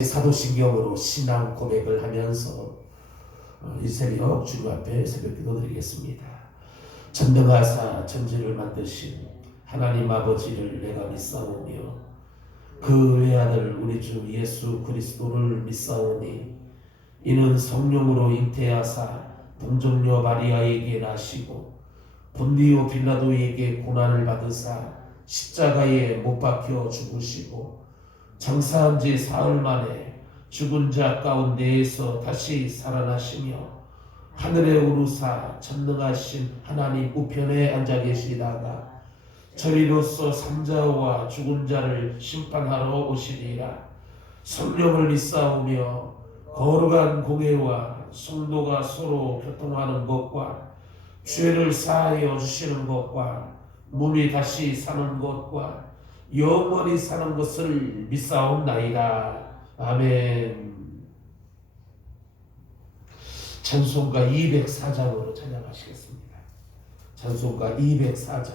사도신경으로 신앙 고백을 하면서 이 새벽 주님 앞에 새벽 기도 드리겠습니다. 전능하사 천지를 만드신 하나님 아버지를 내가 믿사오며 그 외아들 우리 주 예수 그리스도를 믿사오니 이는 성령으로 잉태하사 동정녀 마리아에게 나시고 본디오 빌라도에게 고난을 받으사 십자가에 못 박혀 죽으시고 장사한 지 사흘 만에 죽은 자 가운데에서 다시 살아나시며 하늘에 오르사 전능하신 하나님 우편에 앉아 계시다가 저리로서 산자와 죽은 자를 심판하러 오시리라. 성령을 믿사오며 거룩한 공회와 성도가 서로 교통하는 것과 죄를 사하여 주시는 것과 몸이 다시 사는 것과 영원히 사는 것을 믿사옵나이다. 아멘. 찬송가 204장으로 찬양하시겠습니다. 찬송가 204장.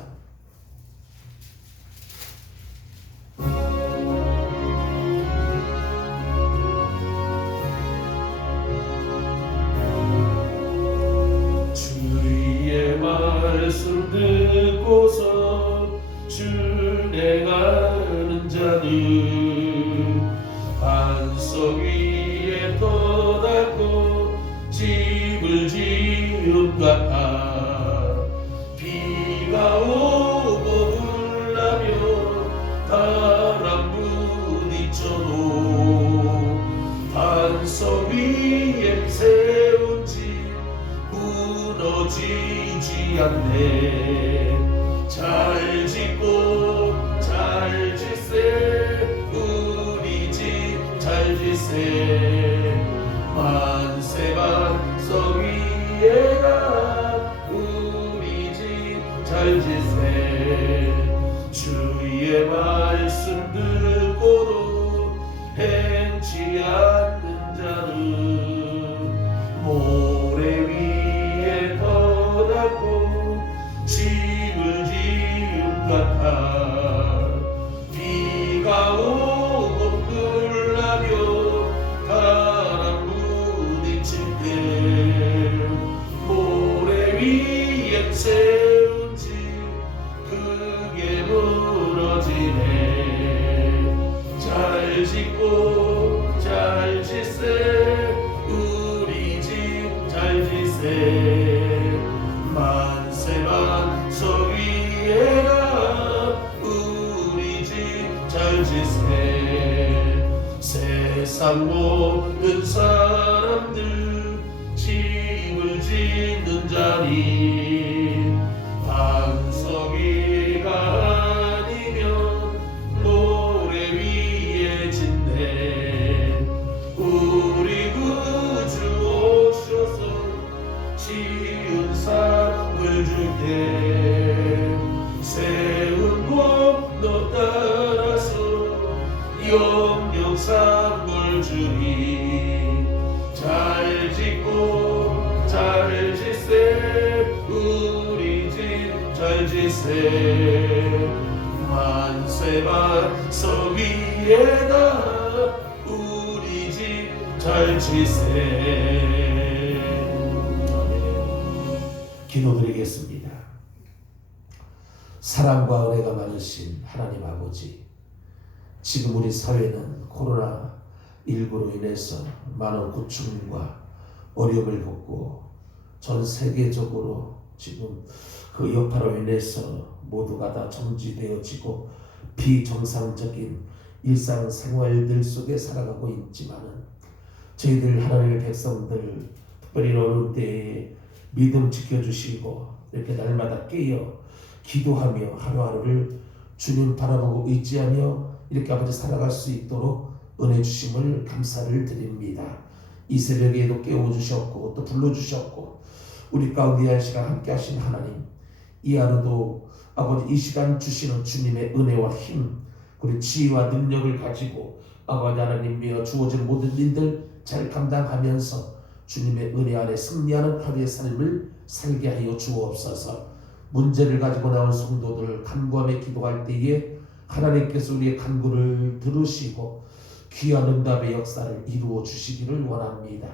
주의 말씀 듣고서 준행하는 자는 반석 위에 떠닫고 집을 지은 같아. 비가 오고 불나며 바람 부딪혀도 반석 위에 세운 집 무너지지 않네. 잘 짓고 잘 짓세 우리 집 잘 짓세. 만세 반석 위에가 우리 집 잘 짓세. 주의 말씀 듣고도 행치 않는 자는 모래 위에 떠닫고 집을 지은 같아. 비가 오고 불나며 바람 부딪힐 때 모래 위에 세운 집 크게 무너지네. 잘 짓고 잘 짓세 우리 집 잘 짓세. 만세 반석 위에가 우리 집 잘 짓세. 세상 모든 사람들 집을 짓는 자니 반석 위가 아니면 모래 위에 짓네. 우리 구주 오셔서 지은 삶을 줄 때 세운 공로 따라서 영영 상을 주니. 잘 짓고 잘 짓세 우리 집 잘 짓세. 만세 반석 위에다 우리 집 잘 짓세. 기도드리겠습니다. 사랑과 은혜가 많으신 하나님 아버지, 지금 우리 사회는 코로나19로 인해서 많은 고충과 어려움을 겪고 전 세계적으로 지금 그 여파로 인해서 모두가 다 정지되어지고 비정상적인 일상생활들 속에 살아가고 있지만은 저희들 하나님의 백성들 특별히 어려운 때에 믿음 지켜주시고 이렇게 날마다 깨어 기도하며 하루하루를 주님 바라보고 의지하며 이렇게 아버지 살아갈 수 있도록 은혜 주심을 감사를 드립니다. 이 새벽에도 깨워주셨고 또 불러주셨고 우리 가운데 한 시간 함께 하신 하나님, 이 하루도 아버지 이 시간 주시는 주님의 은혜와 힘, 우리 지혜와 능력을 가지고 아버지 하나님이여 주어진 모든 일들 잘 감당하면서 주님의 은혜 안에 승리하는 하루의 삶을 살게 하여 주옵소서. 문제를 가지고 나온 성도들 간구하며 기도할 때에 하나님께서 우리의 간구를 들으시고 귀한 응답의 역사를 이루어 주시기를 원합니다.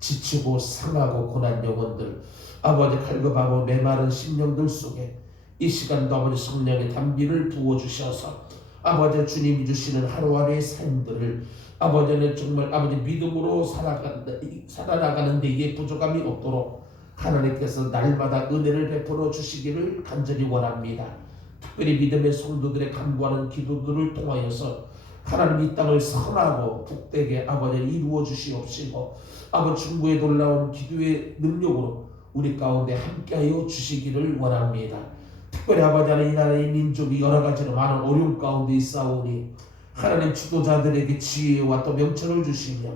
지치고 상하고 고난 영혼들, 아버지 갈급하고 메마른 심령들 속에 이 시간도 아버지 성령의 담비를 부어주셔서 아버지 주님이 주시는 하루하루의 삶들을 아버지는 정말 아버지 믿음으로 살아나가는 데에 부족함이 없도록 하나님께서 날마다 은혜를 베풀어 주시기를 간절히 원합니다. 특별히 믿음의 성도들의 간구하는 기도들을 통하여서 하나님 이 땅을 선하고 복되게 아버지 이루어 주시옵시고 아버지 중보의 놀라운 기도의 능력으로 우리 가운데 함께하여 주시기를 원합니다. 특별히 아버지 하나님 이 나라의 민족이 여러 가지로 많은 어려움 가운데 있사오니 하나님 지도자들에게 지혜와 또 명철을 주시며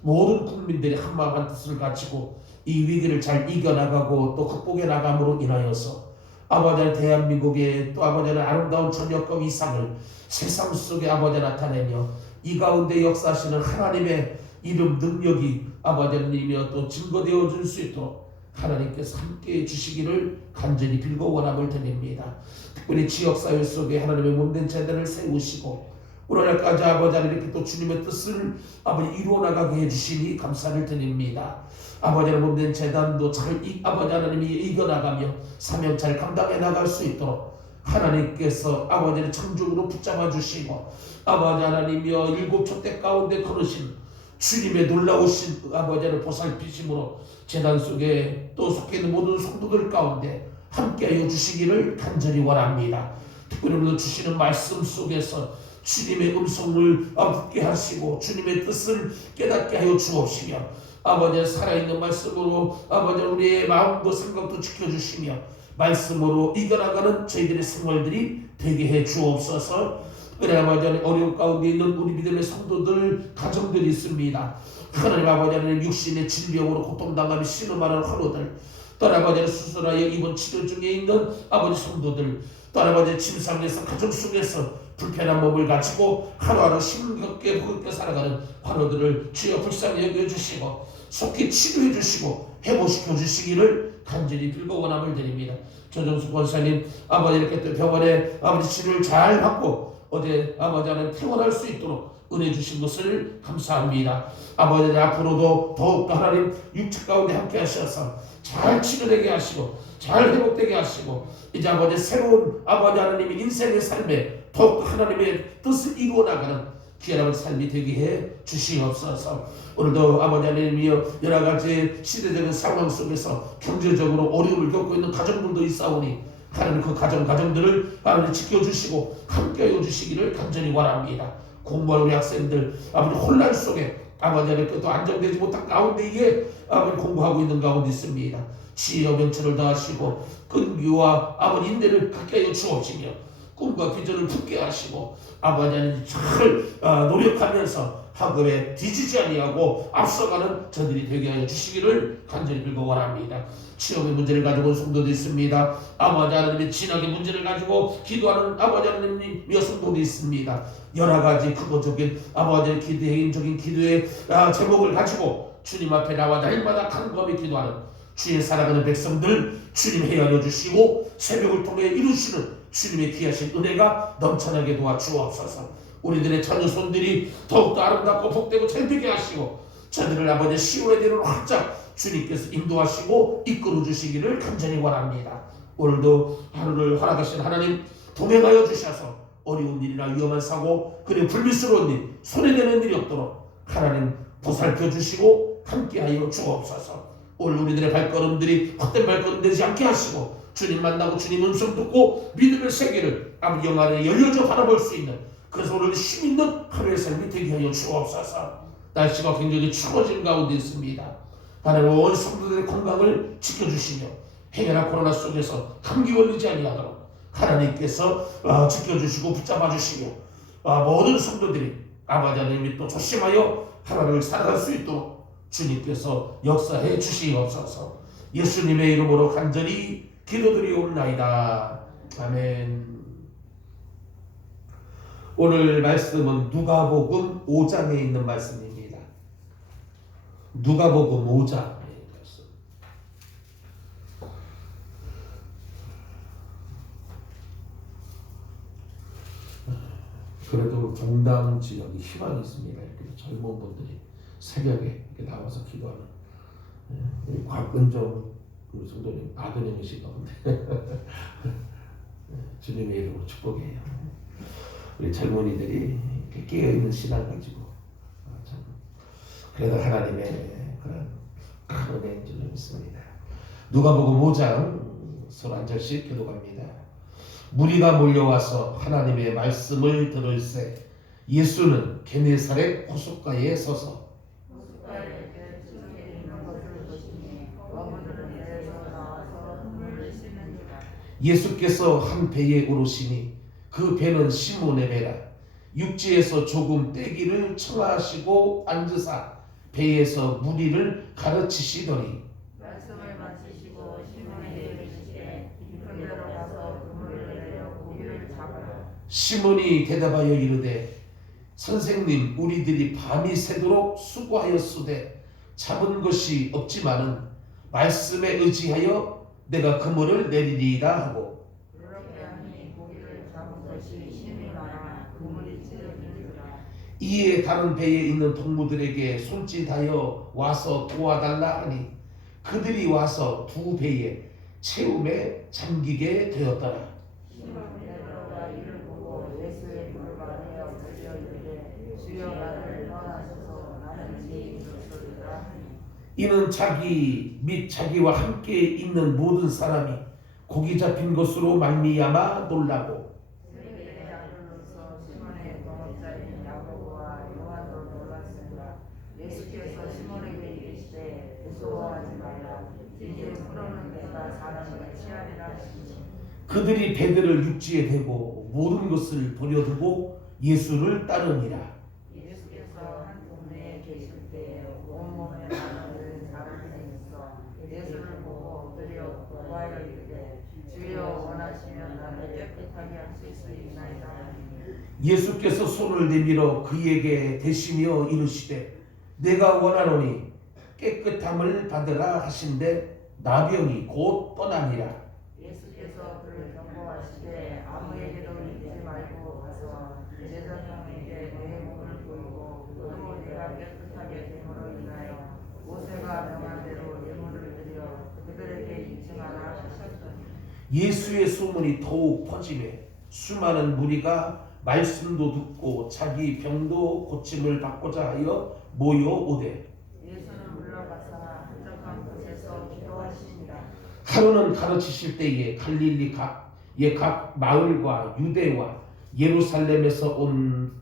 모든 국민들이 한마음 한뜻을 가지고 이 위기를 잘 이겨나가고 또 극복해 나감으로 인하여서 아버지 대한민국의 또 아버지는 아름다운 저녁과 위상을 세상 속에 아버지 나타내며 이 가운데 역사하시는 하나님의 이름 능력이 아버지님이여 또 증거되어 줄 수 있도록 하나님께서 함께해 주시기를 간절히 빌고 원함을 드립니다. 특별히 지역사회 속에 하나님의 몸된 제단을 세우시고 오늘날까지 아버지 하나님 이렇게 또 주님의 뜻을 아버지 이루어 나가게 해주시니 감사를 드립니다. 아버지 하나님 몸된 제단도 잘 아버지 하나님이 이겨나가며 사명 잘 감당해 나갈 수 있도록 하나님께서 아버지를 창조으로 붙잡아 주시고 아버지 하나님이여 일곱 촛대 가운데 걸으신 주님의 놀라우신 아버지를 보살피심으로 재단 속에 또 속해 있는 모든 성도들 가운데 함께하여 주시기를 간절히 원합니다. 특별히 오늘 주시는 말씀 속에서 주님의 음성을 듣게 하시고 주님의 뜻을 깨닫게 하여 주옵시며 아버지 살아있는 말씀으로 아버지 우리의 마음과 생각도 지켜주시며 말씀으로 이겨나가는 저희들의 생활들이 되게 해 주옵소서. 그래 아버지 어려움 가운데 있는 우리 믿음의 성도들 가정들이 있습니다. 하나님 아버지 하나님 육신의 질병으로 고통당하며 신음하는 하루들 또 아버지 수술하여 입원 치료 중에 있는 아버지 성도들 또 아버지 침상에서 가정 속에서 불편한 몸을 가지고 하루하루 힘겹게 부겁게 살아가는 환우들을 주여 불쌍히 여겨주시고 속히 치료해 주시고 회복시켜 주시기를 간절히 빌고 원함을 드립니다. 조정수 권사님 아버지 이렇게 또 병원에 아버지 치료를 잘 받고 어제 아버지 안에 퇴원할 수 있도록 은혜 주신 것을 감사합니다. 아버지 앞으로도 더욱더 하나님 육체 가운데 함께 하셔서 잘 치료되게 하시고 잘 회복되게 하시고 이제 아버지 새로운 아버지 하나님의 인생의 삶에 더욱더 하나님의 뜻을 이루어 나가는 귀한 삶이 되게 해 주시옵소서. 오늘도 아버지 하나님이여 여러 가지 시대적인 상황 속에서 경제적으로 어려움을 겪고 있는 가정들도 있사오니 하나님 그 가정들을 하나님 지켜주시고 함께하여 주시기를 간절히 원합니다. 공부하는 우리 학생들 아버지 혼란 속에 아버지 하나님 또 안정되지 못한 가운데에 아버지 공부하고 있는 가운데 있습니다. 지혜와 명철을 다하시고 끈기와 아버지 인내를 갖게 하여 주옵시며 꿈과 비전을 붙게 하시고 아버지 하나님 잘 노력하면서 학업에 뒤지지 아니하고 앞서가는 저들이 되게 하여 주시기를 간절히 빌고 원합니다. 취업의 문제를 가지고 온 성도도 있습니다. 아버지 하나님의 진학의 문제를 가지고 기도하는 아버지 하나님 여성도도 있습니다. 여러 가지 크고적인 아버지의 개인적인 기도의 제목을 가지고 주님 앞에 나와 날마다 간검히 기도하는 주의 살아가는 백성들 주님 헤아려 주시고 새벽을 통해 이루시는 주님의 귀하신 은혜가 넘쳐나게 도와주옵소서. 우리들의 자녀손들이 더욱더 아름답고 복되고 잘되게 하시고 저들을 아버지 시온의 대로로 활짝 주님께서 인도하시고 이끌어 주시기를 간절히 원합니다. 오늘도 하루를 허락하신 하나님 동행하여 주셔서 어려운 일이나 위험한 사고 그리고 불미스러운 일 손해되는 일이 없도록 하나님 보살펴 주시고 함께하여 주옵소서. 오늘 우리들의 발걸음들이 헛된 발걸음 되지 않게 하시고 주님 만나고 주님 음성 듣고 믿음의 세계를 아버지 영안에 열려져 바라볼 수 있는 그래서 오늘 힘있는 하루의 삶이 되게 하여 주옵소서. 날씨가 굉장히 추워진 가운데 있습니다. 하나님 온 성도들의 건강을 지켜주시며 행여나 코로나 속에서 감기 걸리지 아니하도록 하나님께서 지켜주시고 붙잡아주시며 모든 성도들이 아버지 하나님이 또 조심하여 하나님을 살아갈 수 있도록 주님께서 역사해 주시옵소서. 예수님의 이름으로 간절히 기도드리옵나이다. 아멘. 오늘 말씀은 누가복음 5장에 있는 말씀입니다. 누가복음 5장 그래도 동당 지역이 희망이 있습니다. 이렇게 젊은 분들이 새벽에 이렇게 나와서 기도하는. 우리 곽은정 성도님 아드님이신가 본데 주님의 이름으로 축복해요. 우리 젊은이들이 이렇게 깨어있는 신앙 가지고 참 그래도 하나님의 그런 큰 은혜인 줄 믿습니다. 누가복음 5장 손 한 절씩 기도합니다. 무리가 몰려와서 하나님의 말씀을 들을새 예수는 게네사렛 호숫가에 서서 예수께서 한 배에 오르시니 그 배는 시몬의 배라. 육지에서 조금 떼기를 청하시고 앉으사 배에서 무리를 가르치시더니 말씀을 마치시고 시몬에게 이르시되 깊은 데로 가서 그물을 내려 고기를 잡으라. 시몬이 대답하여 이르되 선생님 우리들이 밤이 새도록 수고하였으되 잡은 것이 없지만은 말씀에 의지하여 내가 그물을 내리리이다 하고 그렇게 하니 고기를 잡은 것이 심히 많아 그물이 찢어지니라. 이에 다른 배에 있는 동무들에게 손짓하여 와서 도와달라 하니 그들이 와서 두 배에 채움에 잠기게 되었더라. 시몬 베드로가 이를 보고 예수의 무릎 아래에 엎드려 이르되 주여 나를 떠나소서 나는 죄인 그리스도이다 하니 이는 자기 및 자기와 함께 있는 모든 사람이 고기 잡힌 것으로 말미암아 놀라고 세계의 아들로서 시몬의 동업자인 야고보와 요한도 놀랐습니다. 예수께서 시몬에게 이르시되 무서워하지 말라. 이제 풀어는 내가 사람을 취하리라 하시니 그들이 배들을 육지에 대고 모든 것을 버려두고 예수를 따르니라. 예수께서 한 동네에 계실 때에 온몸에 많은 사람들이 있어 예수를 보고 엎드려 구하여 이르되 주여 원하시면 나를 깨끗하게 하실 수 있나이다 하니 예수께서 손을 내밀어 그에게 대시며 이르시되 내가 원하노니 깨끗함을 받으라 하신데 나병이 곧 떠나니라. 예수께서 그를 경고하시되 아무에게도 이르지 말고 가서 제사장에게 내 몸을 보이고 또 내가 깨끗하게 됨으로 인하여 모세가 명한 대로 예물을 드려 그들에게 인증하라 하셨더니 예수의 소문이 더욱 퍼지매 수많은 무리가 말씀도 듣고 자기 병도 고침을 받고자 하여 모여오되 예수는 물러가사 한적한 곳에서 기도하시니라. 하루는 가르치실 때에 갈릴리 각 마을과 유대와 예루살렘에서 온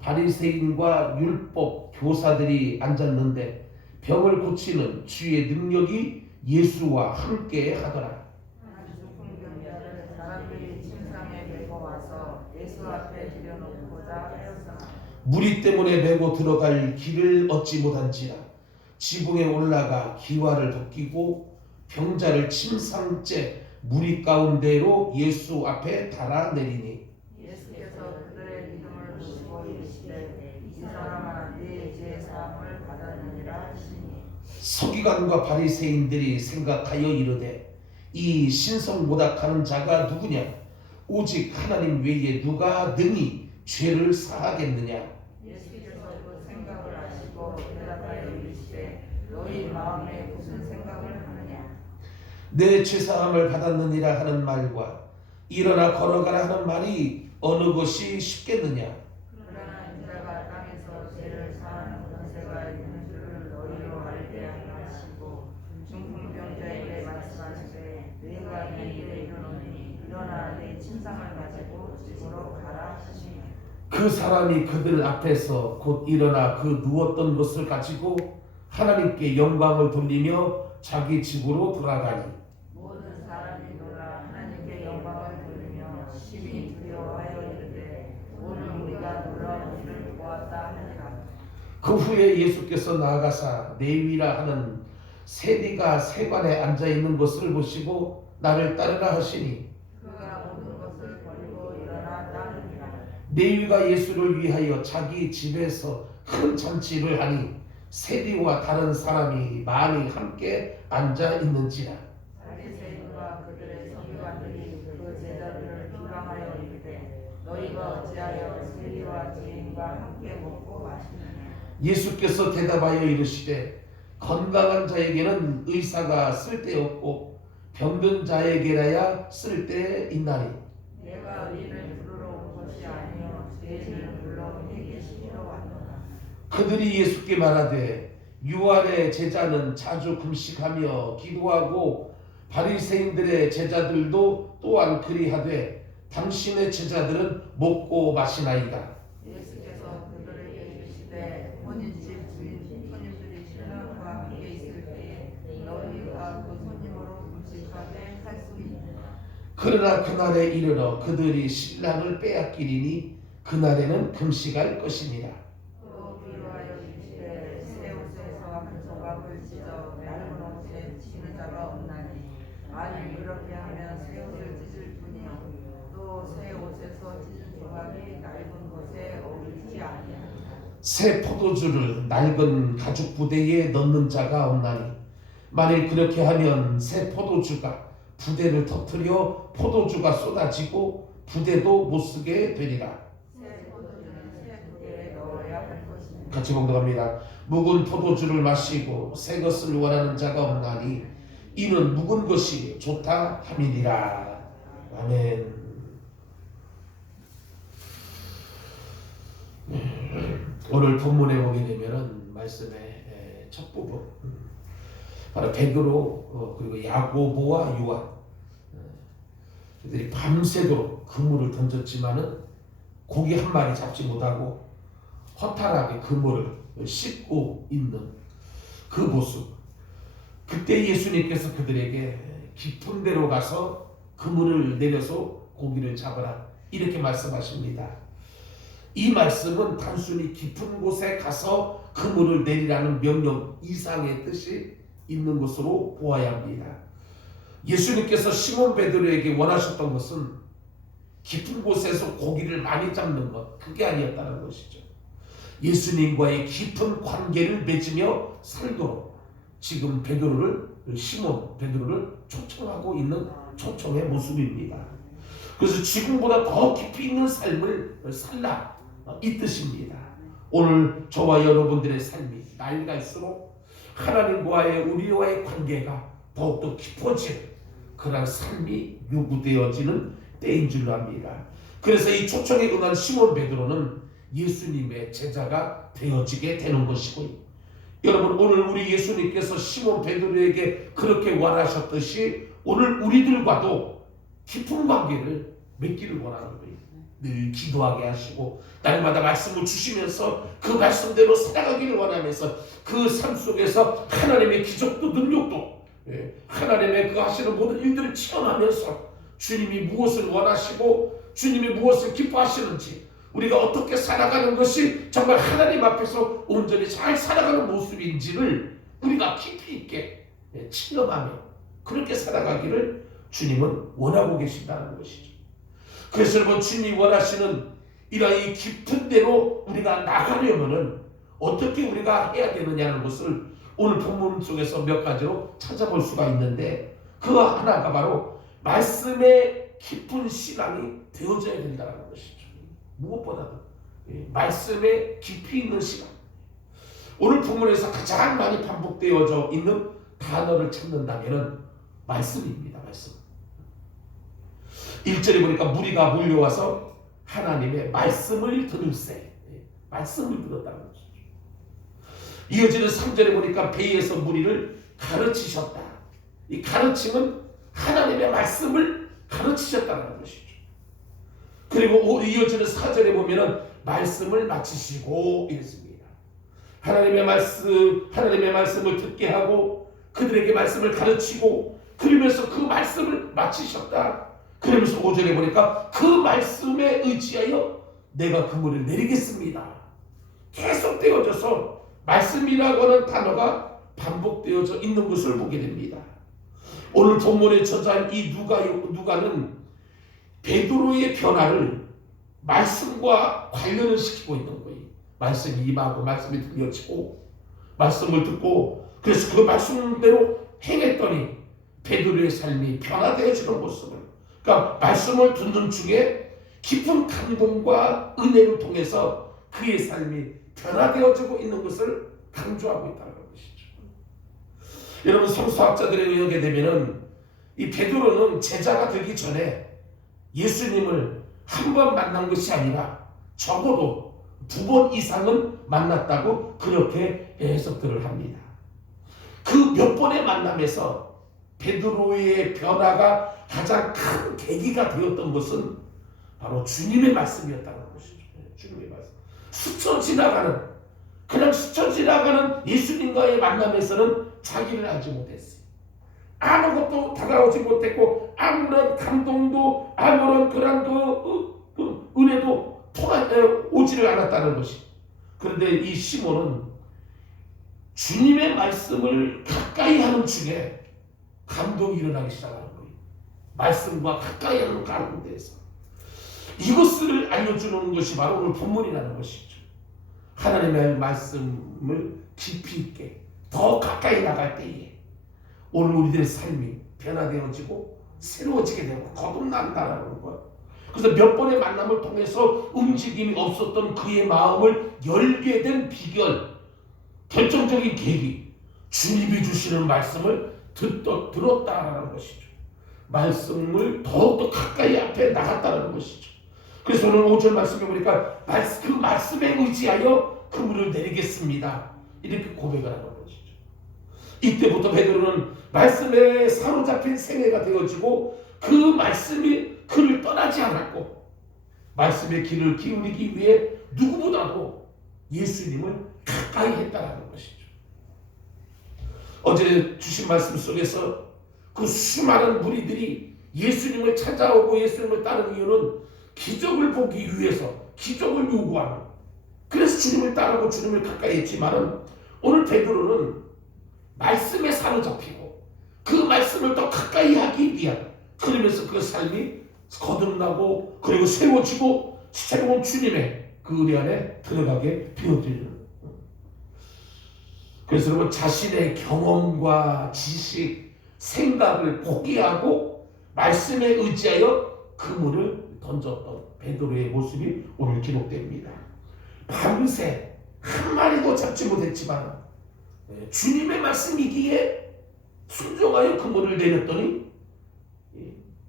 바리새인과 율법 교사들이 앉았는데 병을 고치는 주의 능력이 예수와 함께 하더라. 한 죽은병자를 사람들이 침상에 메고 와서 예수 앞에 들여놓고자 하였으나 무리 때문에 메고 들어갈 길을 얻지 못한지라 지붕에 올라가 기와를 벗기고 병자를 침상째 무리 가운데로 예수 앞에 달아내리니 예수께서 그들의 믿음을 보시고 이르시되 이 사람아 네 죄 사함을 받았느니라 하시니 서기관과 바리새인들이 생각하여 이르되 이 신성 모독하는 자가 누구냐 오직 하나님 외에 누가 능히 죄를 사하겠느냐. 예수께서 그 생각을 아시고 대답하여 이르시되 너희 마음에 무슨 생각을 하느냐 내 죄사함을 받았느니라 하는 말과 일어나 걸어가라 하는 말이 어느 것이 쉽겠느냐. 그러나 인자가 땅에서 죄를 사하는 권세가 있는 줄을 너희로 알게 하려 하시고 중풍병자에게 말씀하시되 네가 이 일에 이르노니 일어나 네 침상을 가지고 집으로 가라 하시니 그 사람이 그들 앞에서 곧 일어나 그 누웠던 것을 가지고 하나님께 영광을 돌리며 자기 집으로 돌아가니 모든 사람이 놀라 하나님께 영광을 돌리며 심히 두려워하여 이르되 오늘 우리가 놀라운 일을 보았다 하니라. 그 후에 예수께서 나아가사 레위라 하는 세리가 세관에 앉아있는 것을 보시고 나를 따르라 하시니 그가 모든 것을 버리고 일어나 따르니라. 레위가 예수를 위하여 자기 집에서 큰 잔치를 하니 세리와 다른 사람이 많이 함께 앉아 있는지라. 바리새인과 그들의 서기관들이 그 제자들을 비방하여 이르되 너희가 어찌하여 세리와 그와 지인과 함께 먹고 마시니 예수께서 대답하여 이르시되 건강한 자에게는 의사가 쓸데없고 병든 자에게라야 쓸데있나니 내가 의인을 부르러 온 것이 아니요 죄인을 불러 회개 시키러 왔노라. 그들이 예수께 말하되 유한의 제자는 자주 금식하며 기도하고 바리새인들의 제자들도 또한 그리하되 당신의 제자들은 먹고 마시나이다. 예수께서 그들에게 이르시되 혼인집 주인 손님들이 신랑과 함께 있을 때에 너희가 그 손님으로 금식하게 할 수 있느냐. 그러나 그날에 이르러 그들이 신랑을 빼앗기리니 그날에는 금식할 것이니라. 또 비유하여 이르시되 새 옷에서 한 조각을 찢어 얇은 옷에 치는 자가 없나니 아니 그렇게 하면 새 옷을 찢을 뿐이요 또 새 옷에서 찢은 조각이 얇은 것에 어울리지 아니하니라. 새 포도주를 낡은 가죽 부대에 넣는 자가 없나니 만일 그렇게 하면 새 포도주가 부대를 터뜨려 포도주가 쏟아지고 부대도 못쓰게 되리라. 새 포도주는 새 부대에 넣어야 할 것이니라. 같이 봉독합니다. 묵은 포도주를 마시고 새 것을 원하는 자가 없나니 이는 묵은 것이 좋다 함이니라. 아멘. 오늘 본문에 보게 되면은 말씀의 첫 부분 바로 베드로 그리고 야고보와 요한 그들이 밤새도록 그물을 던졌지만은 고기 한 마리 잡지 못하고 허탈하게 그물을 씻고 있는 그 모습. 그때 예수님께서 그들에게 깊은 데로 가서 그물을 내려서 고기를 잡아라 이렇게 말씀하십니다. 이 말씀은 단순히 깊은 곳에 가서 그물을 내리라는 명령 이상의 뜻이 있는 것으로 보아야 합니다. 예수님께서 시몬 베드로에게 원하셨던 것은 깊은 곳에서 고기를 많이 잡는 것, 그게 아니었다는 것이죠. 예수님과의 깊은 관계를 맺으며 살도록 지금 시몬 베드로를 초청하고 있는 초청의 모습입니다. 그래서 지금보다 더 깊이 있는 삶을 살라 이 뜻입니다. 오늘 저와 여러분들의 삶이 나이가 갈수록 하나님과의 우리와의 관계가 더욱더 깊어지는 그런 삶이 요구되어지는 때인 줄로 압니다. 그래서 이 초청에 응한 시몬 베드로는 예수님의 제자가 되어지게 되는 것이고요. 여러분 오늘 우리 예수님께서 시몬 베드로에게 그렇게 원하셨듯이 오늘 우리들과도 깊은 관계를 맺기를 원하는 거예요. 늘 기도하게 하시고 날마다 말씀을 주시면서 그 말씀대로 살아가기를 원하면서 그 삶 속에서 하나님의 기적도 능력도 하나님의 그 하시는 모든 일들을 체험하면서 주님이 무엇을 원하시고 주님이 무엇을 기뻐하시는지 우리가 어떻게 살아가는 것이 정말 하나님 앞에서 온전히 잘 살아가는 모습인지를 우리가 깊이 있게 체험하며 그렇게 살아가기를 주님은 원하고 계신다는 것이죠. 그래서 여러분 주님이 원하시는 이런 이 깊은 데로 우리가 나가려면은 어떻게 우리가 해야 되느냐는 것을 오늘 본문 속에서 몇 가지로 찾아볼 수가 있는데 그 하나가 바로 말씀의 깊은 신앙이 되어져야 된다는 것이죠. 무엇보다도 말씀에 깊이 있는 신앙. 오늘 본문에서 가장 많이 반복되어져 있는 단어를 찾는다면은 말씀입니다. 말씀. 1절에 보니까 무리가 몰려와서 하나님의 말씀을 들을세. 말씀을 들었다는 것이죠. 이어지는 3절에 보니까 배에서 무리를 가르치셨다. 이 가르침은 하나님의 말씀을 가르치셨다는 것이죠. 그리고 이어지는 4절에 보면은 말씀을 마치시고 이랬습니다. 하나님의 말씀을 듣게 하고 그들에게 말씀을 가르치고 그러면서 그 말씀을 마치셨다. 그러면서 5절에 보니까 그 말씀에 의지하여 내가 그물을 내리겠습니다. 계속 되어져서 말씀이라고 하는 단어가 반복되어져 있는 것을 보게 됩니다. 오늘 본문의 저자인 이 누가는 베드로의 변화를 말씀과 관련을 시키고 있는 거예요. 말씀이 임하고 말씀이 들려지고 말씀을 듣고 그래서 그 말씀대로 행했더니 베드로의 삶이 변화되어지는 모습을 그러니까 말씀을 듣는 중에 깊은 감동과 은혜를 통해서 그의 삶이 변화되어지고 있는 것을 강조하고 있다는 것이죠. 여러분, 성서학자들에 의하게 되면은 이 베드로는 제자가 되기 전에 예수님을 한 번 만난 것이 아니라 적어도 2번 이상은 만났다고 그렇게 해석들을 합니다. 그 몇 번의 만남에서 베드로의 변화가 가장 큰 계기가 되었던 것은 바로 주님의 말씀이었다는 것이죠. 주님의 말씀. 그냥 스쳐 지나가는 예수님과의 만남에서는 자기를 알지 못했어요. 아무것도 다가오지 못했고 아무런 감동도 아무런 그런 은혜도 오지를 않았다는 것이. 그런데 이 시몬은 주님의 말씀을 가까이 하는 중에 감동이 일어나기 시작하는 거예요. 말씀과 가까이 하는 가운데에서 이것을 알려주는 것이 바로 오늘 본문이라는 것이죠. 하나님의 말씀을 깊이 있게 더 가까이 나갈 때에 오늘 우리들의 삶이 변화되어지고 새로워지게 되고 거듭난다는 것. 그래서 몇 번의 만남을 통해서 움직임이 없었던 그의 마음을 열게 된 비결, 결정적인 계기, 주님이 주시는 말씀을 들었다라는 것이죠. 말씀을 더욱더 가까이 앞에 나갔다는 것이죠. 그래서 오늘 5절 말씀에 보니까 그 말씀에 의지하여 그물을 내리겠습니다. 이렇게 고백을 하는 것이죠. 이때부터 베드로는 말씀에 사로잡힌 생애가 되어지고 그 말씀이 그를 떠나지 않았고 말씀의 귀를 기울이기 위해 누구보다도 예수님을 가까이 했다는 것이죠. 어제 주신 말씀 속에서 그 수많은 무리들이 예수님을 찾아오고 예수님을 따르는 이유는 기적을 보기 위해서 기적을 요구하는, 그래서 주님을 따르고 주님을 가까이 했지만은 오늘 베드로는 말씀에 사로잡히고 그 말씀을 더 가까이 하기 위한, 그러면서 그 삶이 거듭나고 그리고 세워지고 새로운 주님의 그 은혜 안에 들어가게 되어지는. 그래서 여러분, 자신의 경험과 지식, 생각을 포기하고 말씀에 의지하여 그물을 던졌던 베드로의 모습이 오늘 기록됩니다. 밤새 한 마리도 잡지 못했지만 주님의 말씀이기에 순종하여 그물을 내렸더니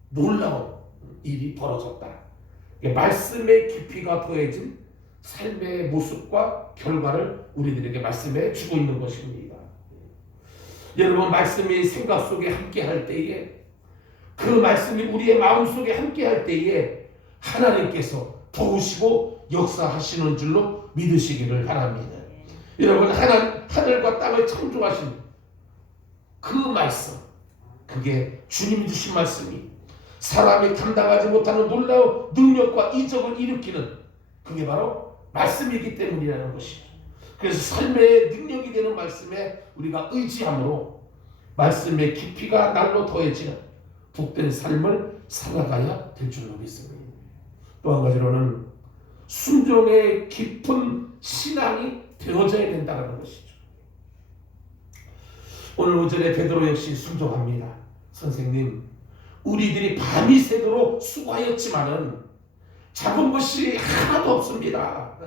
놀라운 일이 벌어졌다. 말씀의 깊이가 더해진 삶의 모습과 결과를 우리들에게 말씀해 주고 있는 것입니다. 여러분, 말씀이 생각 속에 함께 할 때에, 그 말씀이 우리의 마음 속에 함께 할 때에 하나님께서 도우시고 역사하시는 줄로 믿으시기를 바랍니다. 여러분, 하늘과 땅을 창조하신 그 말씀, 그게 주님이 주신 말씀이 사람이 감당하지 못하는 놀라운 능력과 이적을 일으키는, 그게 바로 말씀이기 때문이라는 것이죠. 그래서 삶의 능력이 되는 말씀에 우리가 의지함으로 말씀의 깊이가 날로 더해지는 복된 삶을 살아가야 될 줄로 믿습니다. 또 한 가지로는 순종의 깊은 신앙이 되어져야 된다는 것이죠. 오늘 오전에 베드로 역시 순종합니다. 선생님, 우리들이 밤이 새도록 수고하였지만은 잡은 것이 하나도 없습니다.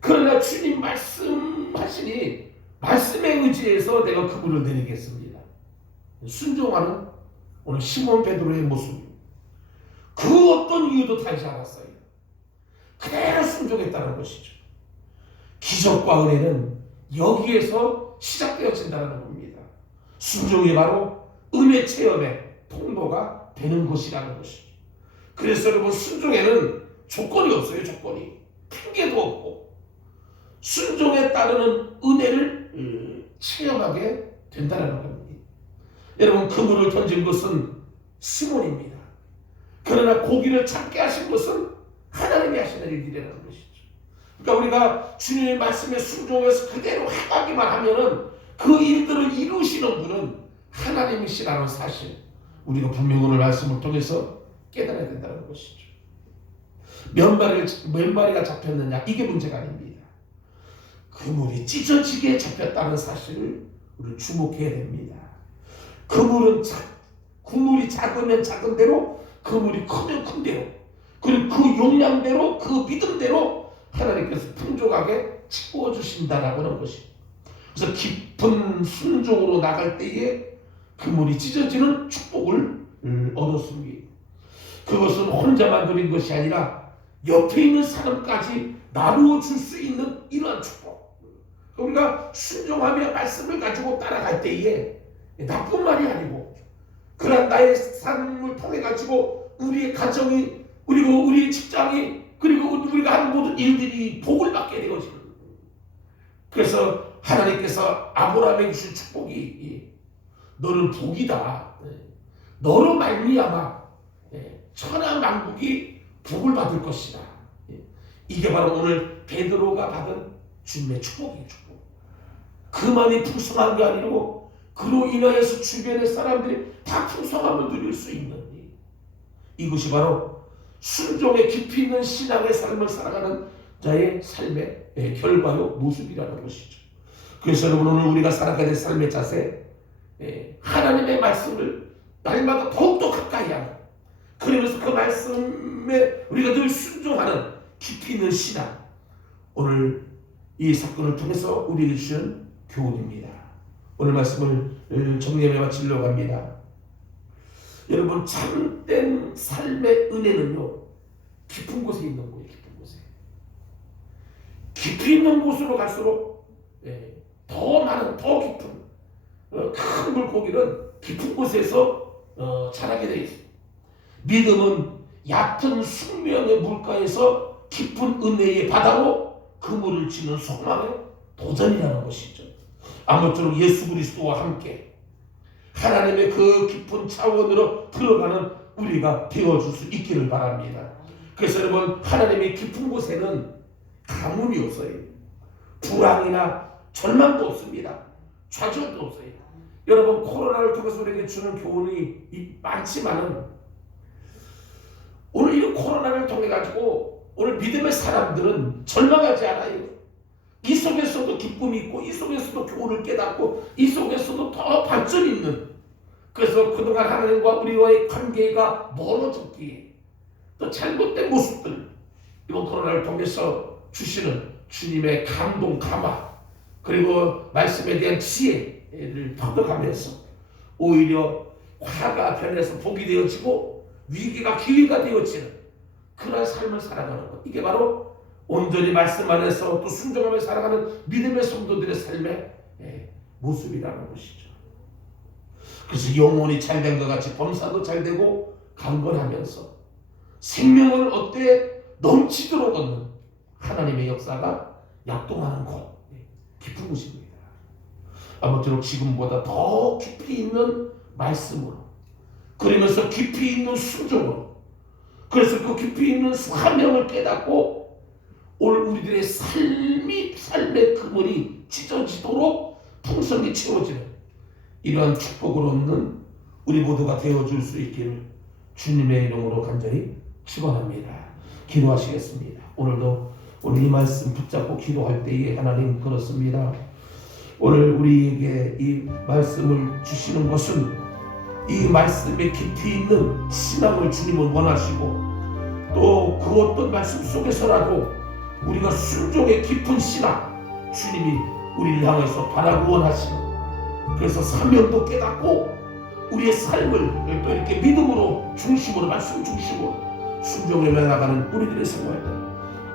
그러나 주님 말씀하시니 말씀에 의지해서 내가 그물을 내리겠습니다. 순종하는 오늘 시몬 베드로의 모습, 그 어떤 이유도 타지 않았어요. 그대로 순종했다는 것이죠. 기적과 은혜는 여기에서 시작되어진다는 겁니다. 순종이 바로 은혜 체험의 통로가 되는 것이라는 것이죠. 그래서 여러분, 순종에는 조건이 없어요. 조건이. 핑계도 없고 순종에 따르는 은혜를 체험하게 된다는 겁니다. 여러분, 그물을 던진 것은 시몬입니다. 그러나 고기를 잡게 하신 것은 하나님이 하시는 일이라는 것이죠. 그러니까 우리가 주님의 말씀에 순종해서 그대로 행하기만 하면은 그 일들을 이루시는 분은 하나님이시라는 사실, 우리가 분명히 오늘 말씀을 통해서 깨달아야 된다는 것이죠. 몇 마리가 잡혔느냐, 이게 문제가 아닙니다. 그물이 찢어지게 잡혔다는 사실을 우리 주목해야 됩니다. 그물이 작으면 작은 대로, 그물이 크면 큰 대로 그리고 그 용량대로 그 믿음대로 하나님께서 풍족하게 채워주신다라고 하는 것이. 그래서 깊은 순종으로 나갈 때에 그물이 찢어지는 축복을 얻었습니다. 그것은 혼자만 누린 것이 아니라 옆에 있는 사람까지 나누어 줄 수 있는 이러한 축복. 우리가 순종하며 말씀을 가지고 따라갈 때에 나쁜 말이 아니고 그런 나의 삶을 통해 가지고 우리의 가정이 그리고 우리의 직장이 그리고 우리가 하는 모든 일들이 복을 받게 되어지는. 그래서 하나님께서 아브라함에게 주신 축복이 너는 복이다. 너로 말미암아 천하 만국이 복을 받을 것이다. 이게 바로 오늘 베드로가 받은 주님의 축복이에요. 축복. 그만이 풍성한 게 아니고 그로 인하여서 주변의 사람들이 다 풍성함을 누릴 수 있는 이것이 바로 순종의 깊이 있는 신앙의 삶을 살아가는 자의 삶의 결과요 모습이라는 것이죠. 그래서 여러분 오늘 우리가 살아가야 될 삶의 자세, 하나님의 말씀을 날마다 더욱더 가까이 하는, 그러면서 그 말씀에 우리가 늘 순종하는 깊이 있는 신앙, 오늘 이 사건을 통해서 우리에게 주신 교훈입니다. 오늘 말씀을 정리해 마치려고 합니다. 여러분 참된 삶의 은혜는요 깊은 곳에 있는 거예요. 깊은 곳에. 깊이 있는 곳으로 갈수록 더 많은 더 깊은 큰 물고기는 깊은 곳에서 자라게 되어 있습니다. 믿음은 얕은 숙명의 물가에서 깊은 은혜의 바다로 그물을 치는 소망의 도전이라는 것이죠. 아무쪼록 예수 그리스도와 함께 하나님의 그 깊은 차원으로 들어가는 우리가 되어줄 수 있기를 바랍니다. 그래서 여러분 하나님의 깊은 곳에는 가뭄이 없어요. 불황이나 절망도 없습니다. 좌절도 없어요. 여러분 코로나를 통해서 우리에게 주는 교훈이 많지만은 오늘 이 코로나를 통해 가지고 오늘 믿음의 사람들은 절망하지 않아요. 이 속에서도 기쁨이 있고 이 속에서도 교훈을 깨닫고 이 속에서도 더 발전이 있는, 그래서 그동안 하나님과 우리와의 관계가 멀어졌기에 또 잘못된 모습들 이번 코로나를 통해서 주시는 주님의 감동 감화 그리고 말씀에 대한 지혜를 터득하면서 오히려 화가 변해서 복이 되어지고 위기가 기회가 되어지는 그런 삶을 살아가는 것, 이게 바로 온전히 말씀 안에서 또 순종하며 살아가는 믿음의 성도들의 삶의 모습이라는 것이죠. 그래서 영혼이 잘된 것 같이 범사도 잘되고 강건하면서 생명을 얻되 넘치도록 얻는 하나님의 역사가 약동하는 곳, 깊은 곳입니다. 아무쪼록 지금보다 더 깊이 있는 말씀으로, 그러면서 깊이 있는 순종으로, 그래서 그 깊이 있는 사명을 깨닫고 오늘 우리들의 삶의 그물이 찢어지도록 풍성히 채워지는 이러한 축복을 얻는 우리 모두가 되어줄 수 있기를 주님의 이름으로 간절히 축원합니다. 기도하시겠습니다. 오늘도 오늘 이 말씀 붙잡고 기도할 때에 하나님 그렇습니다. 오늘 우리에게 이 말씀을 주시는 것은 이 말씀에 깊이 있는 신앙을 주님은 원하시고 또 그 어떤 말씀 속에서라도 우리가 순종의 깊은 신앙 주님이 우리를 향해서 바라고 원하시는, 그래서 사명도 깨닫고 우리의 삶을 또 이렇게 믿음으로 중심으로 말씀 중심으로 순종해 나가는 우리들의 생활들,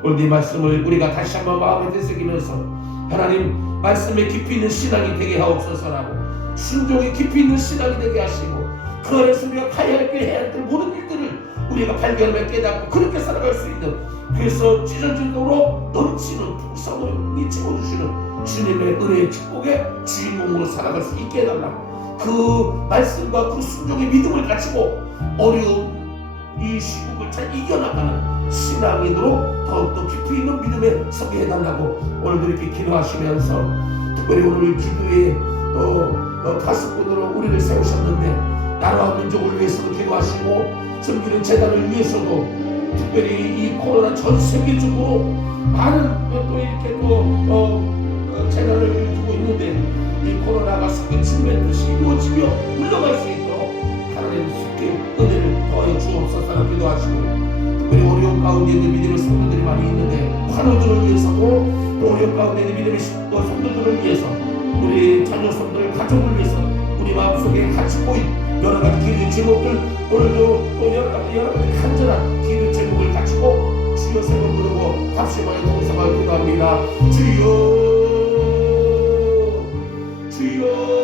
오늘 이 말씀을 우리가 다시 한번 마음에 되새기면서 하나님 말씀에 깊이 있는 신앙이 되게 하옵소서라고 순종에 깊이 있는 신앙이 되게 하시고 그 안에서 우리가 가야 할 길 해야 할 모든 일들을 우리가 발견하며 깨닫고 그렇게 살아갈 수 있는, 그래서 찢어지도록 넘치는 풍성을 채워주시는 주님의 은혜의 축복의 주인공으로 살아갈 수 있게 해달라고, 그 말씀과 그 순종의 믿음을 가지고 어려운 이 시국을 잘 이겨나가는 신앙인으로 더욱더 깊이 있는 믿음에 서게 해달라고 오늘도 이렇게 기도하시면서, 특별히 오늘 기도에 또 5분으로 우리를 세우셨는데 나라와 민족을 위해서도 기도하시고 섬기는 재단을 위해서도 특별히 이 코로나 전 세계적으로 많은 또 이렇게 또 재단을 두고 있는데 이 코로나가 속에 침뱉 듯이 이루어지며 물러갈 수 있도록 하나님 속에 은혜를 더해 주옵소서 기도하시고, 우리 어려움 가운데 있는 믿음의 성도들이 많이 있는데 환우들을 위해서도 또 어려움 가운데 있는 믿음의 성도들을 위해서 우리 자녀 성도들 가족을 위해서 우리 마음속에 같이 모인 여러 가지 기도의 제목들 오늘도 또 여러 가지 간절한 기도의 제목을 가지고 주여 세 번 부르고 합심하여 동성을 기도합니다. 주여 주여